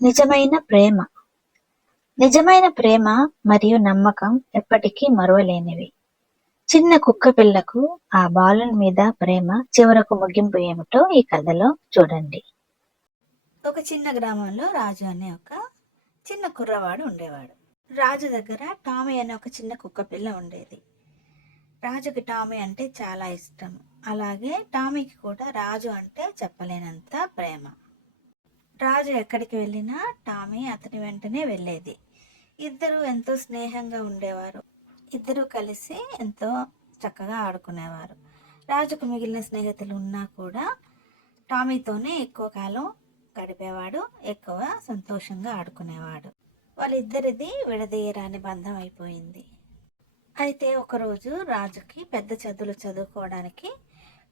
నిజమైన ప్రేమ. నిజమైన ప్రేమ మరియు నమ్మకం ఎప్పటికీ మరువలేనివి. చిన్న కుక్కపిల్లకు ఆ బాలుని మీద ప్రేమ చివరకు ముగింపు ఏమిటో ఈ కథలో చూడండి. ఒక చిన్న గ్రామంలో రాజు అనే ఒక చిన్న కుర్రవాడు ఉండేవాడు. రాజు దగ్గర టామీ అనే ఒక చిన్న కుక్కపిల్ల ఉండేది. రాజుకి టామీ అంటే చాలా ఇష్టం. అలాగే టామీకి కూడా రాజు అంటే చెప్పలేనంత ప్రేమ. రాజు ఎక్కడికి వెళ్ళినా టామీ అతని వెంటనే వెళ్ళేది. ఇద్దరు ఎంతో స్నేహంగా ఉండేవారు. ఇద్దరు కలిసి ఎంతో చక్కగా ఆడుకునేవారు. రాజుకు మిగిలిన స్నేహితులు ఉన్నా కూడా టామీతోనే ఎక్కువ కాలం గడిపేవాడు, ఎక్కువ సంతోషంగా ఆడుకునేవాడు. వాళ్ళిద్దరిది విడదీయరాని బంధం అయిపోయింది. అయితే ఒకరోజు రాజుకి పెద్ద చదువులు చదువుకోవడానికి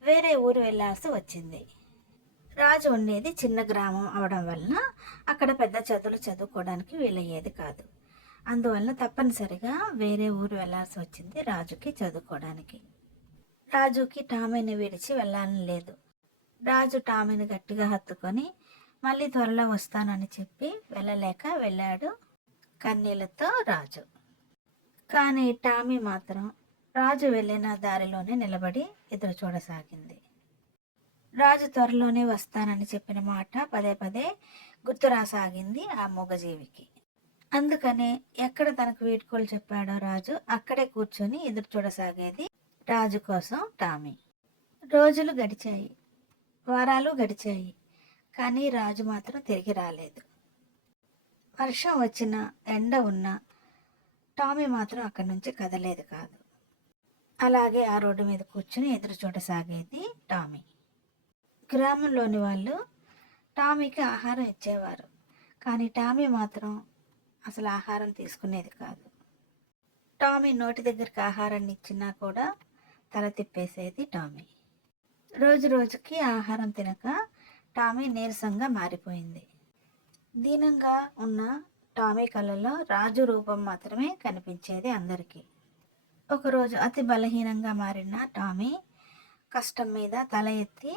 వేరే ఊరు వెళ్ళాల్సి వచ్చింది. రాజు ఉండేది చిన్న గ్రామం అవడం వలన అక్కడ పెద్ద చదువులు చదువుకోవడానికి వీలయ్యేది కాదు. అందువలన తప్పనిసరిగా వేరే ఊరు వెళ్ళాల్సి వచ్చింది రాజుకి చదువుకోవడానికి. రాజుకి టామీని విడిచి వెళ్ళాలని లేదు. రాజు టామీని గట్టిగా హత్తుకొని మళ్ళీ త్వరలో వస్తానని చెప్పి వెళ్ళలేక వెళ్ళాడు కన్నీళ్లతో రాజు. కానీ టామీ మాత్రం రాజు వెళ్ళిన దారిలోనే నిలబడి ఎదురు చూడసాగింది. రాజు త్వరలోనే వస్తానని చెప్పిన మాట పదే పదే గుర్తు రాసాగింది ఆ మూగజీవికి. అందుకనే ఎక్కడ తనకు వీడ్కోలు చెప్పాడో రాజు అక్కడే కూర్చొని ఎదురు చూడసాగేది రాజు కోసం టామీ. రోజులు గడిచాయి, వారాలు గడిచాయి, కానీ రాజు మాత్రం తిరిగి రాలేదు. వర్షం వచ్చినా ఎండ ఉన్నా టామీ మాత్రం అక్కడి నుంచి కదలేదు కాదు. అలాగే ఆ రోడ్డు మీద కూర్చొని ఎదురు చూడసాగేది టామీ. గ్రామంలోని వాళ్ళు టామీకి ఆహారం ఇచ్చేవారు, కానీ టామీ మాత్రం అసలు ఆహారం తీసుకునేది కాదు. టామీ నోటి దగ్గరికి ఆహారాన్ని ఇచ్చినా కూడా తల తిప్పేసేది టామీ. రోజు రోజుకి ఆహారం తినక టామీ నీరసంగా మారిపోయింది. దీనంగా ఉన్న టామీ కళ్ళలో రాజు రూపం మాత్రమే కనిపించేది అందరికీ. ఒకరోజు అతి బలహీనంగా మారిన టామీ కష్టం మీద తల ఎత్తి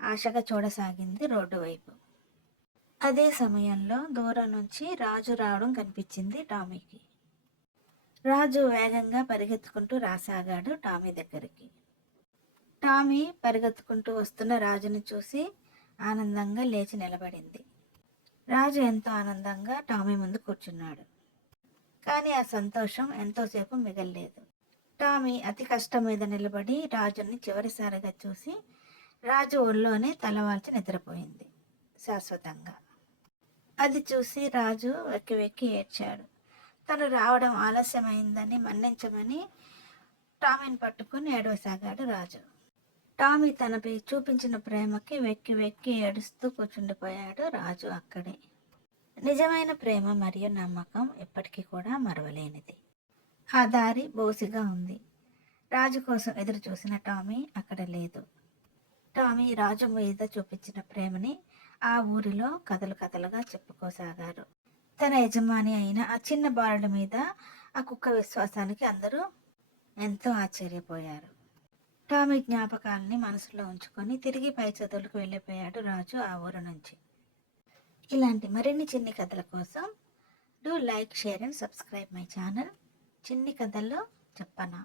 ఆశగా చూడసాగింది రోడ్డు వైపు. అదే సమయంలో దూరం నుంచి రాజు రావడం కనిపించింది టామీకి. రాజు వేగంగా పరిగెత్తుకుంటూ రాసాగాడు టామీ దగ్గరికి. టామీ పరిగెత్తుకుంటూ వస్తున్న రాజును చూసి ఆనందంగా లేచి నిలబడింది. రాజు ఎంతో ఆనందంగా టామీ ముందు కూర్చున్నాడు. కానీ ఆ సంతోషం ఎంతోసేపు మిగల్లేదు. టామీ అతి కష్టం మీద నిలబడి రాజుని చివరిసారిగా చూసి రాజు ఒళ్ళోనే తలవాల్చి నిద్రపోయింది శాశ్వతంగా. అది చూసి రాజు వెక్కి వెక్కి ఏడ్చాడు. తను రావడం ఆలస్యమైందని మన్నించమని టామీని పట్టుకుని ఏడవసాగాడు రాజు. టామీ తనపై చూపించిన ప్రేమకి వెక్కి వెక్కి ఏడుస్తూ కూర్చుండిపోయాడు రాజు అక్కడే. నిజమైన ప్రేమ మరియు నమ్మకం ఎప్పటికీ కూడా మరవలేనిది. ఆ దారి బోసిగా ఉంది. రాజు కోసం ఎదురు చూసిన టామీ అక్కడ లేదు. టామీ రాజు మీద చూపించిన ప్రేమని ఆ ఊరిలో కథలు కథలుగా చెప్పుకోసాగారు. తన యజమాని అయిన ఆ చిన్న బాలుడి మీద ఆ కుక్క విశ్వాసానికి అందరూ ఎంతో ఆశ్చర్యపోయారు. టామీ జ్ఞాపకాలని మనసులో ఉంచుకొని తిరిగి పై చదువులకు వెళ్ళిపోయాడు రాజు ఆ ఊరు నుంచి. ఇలాంటి మరిన్ని చిన్ని కథల కోసం do like, share and subscribe my channel. చిన్ని కథల్లో చెప్పనా.